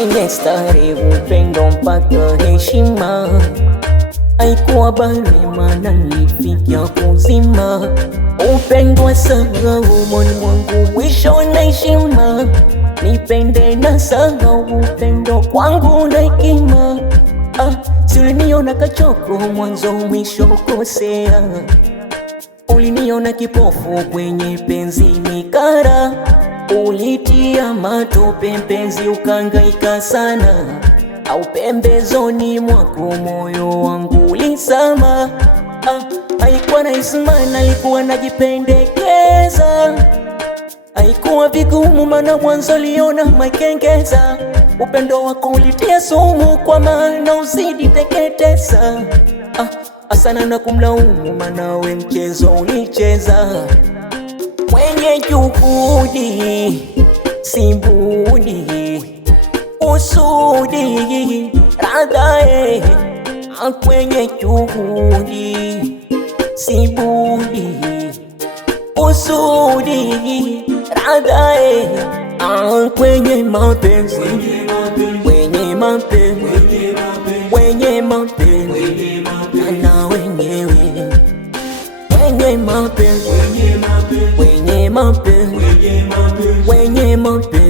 kwenye starehe, upendo mpaka heshima. Haikuwa balima na nilifikia kuzima. Upendo sana umoni mwangu mwisho na heshima. Nipende na sana upendo kwangu na hekima. Si uliniona kachoko mwanzo mwisho kosea. Uliniona kipofu kwenye penzi mikara. Ulitia matope mpenzi ukangaika sana. Au pembezoni mwako moyo wangu ulisama. Haikuwa na ismana, alikuwa najipendekeza. Haikuwa vigumu mana mwanzo liona makengeza. Upendo wako ulitia sumu kwa maana uzidi teketeza. Asana na kumlaumu mana we mchezo ulicheza. Mwenye juhudi si budi usudi radhae. Kwenye juhudi si budi usudi radhae. Kwenye mapenzi, kwenye mapenzi, kwenye mapenzi na wenyewe. Kwenye mapenzi, kwenye mapenzi, kwenye mapenzi